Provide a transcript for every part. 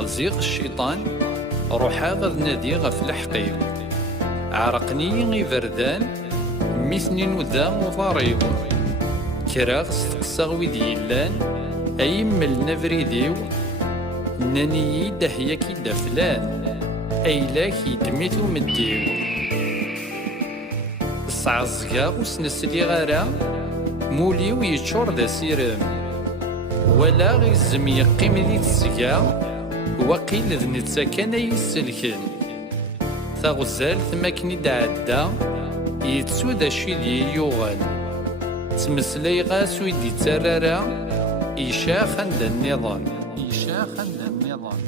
خزيغ الشيطان روحا غد نادي غف الحقيق عرقني غي بردان ميثني نودا وضاريض كراغ ستقساغ ويد يلان أي ملنا فريديو ناني دهيا كي دفلان أي لاكي دميتو مديو الصعزقا وسنسلي غارا موليو يتشور دا سيرم ولا غيزم يقيم دي تسقا وقيل ذ نتساكن يسلكن تغزال ثماكني دعدا يتسود الشي يوغل تمسلي غاس ويدي ترارا إيشاخا دا النظام إيشاخا دا النظام.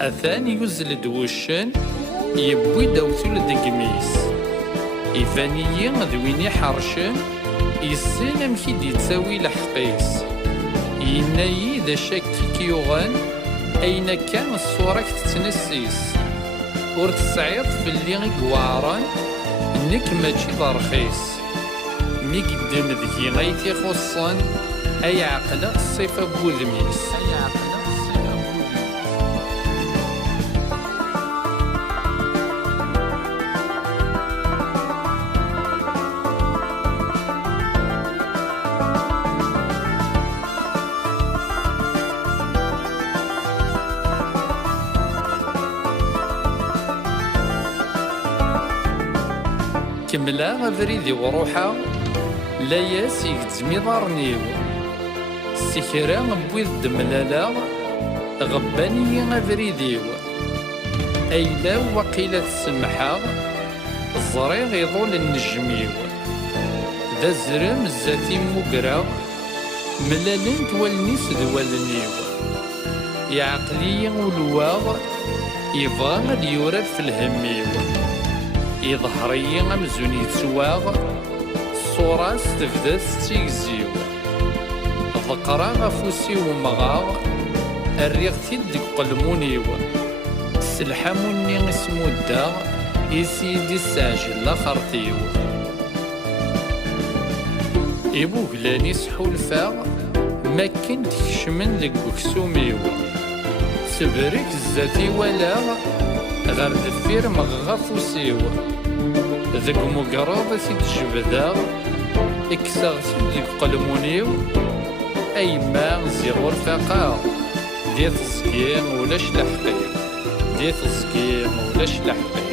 أثاني يزل دوشن يبوي دوثول دقميس إفانيي ذويني حرشن يسين أمكي دي تساوي لحقيس ينايي ذا شاكي كيوغان أين كان الصورة تتنسيس ور تسعيط في اللي قواران نك ماشي ضرخيس مي قدام ذكي غايتي خصان أي عقلة الصفة بوذميس أي عقلة كملا غفريدي وروحا لا ياسيك تزميضارنيو سكرا بويض دملالا غباني غفريديو أيلا وقيلة السمحة الزريغ يضول النجميو ذا زرم الزاتي مقرا ملالنت والنيس ذوالنيو يعقلي ولواغ يبغى اليورد في الهميو يظهري أمزون يتسواغ الصورة ستبدا تيكزيو ذقرا غفوسي ومغاغ الريغ تيدك قلمونيو السلحاموني اسمو الداغ يسيدي الساجل لاخرتيو إبو غلاني سحولفاغ ما كنت كشمن لك بكسوميو سبرك الزاتي ولا غير دفير مغفوسيو ذك مقرضة تجبدا اكساغ ذك قلمونيو اي ما زيغور فاقا دي تسكيم ولاش لحقيق دي تسكيم ولاش لحقيق.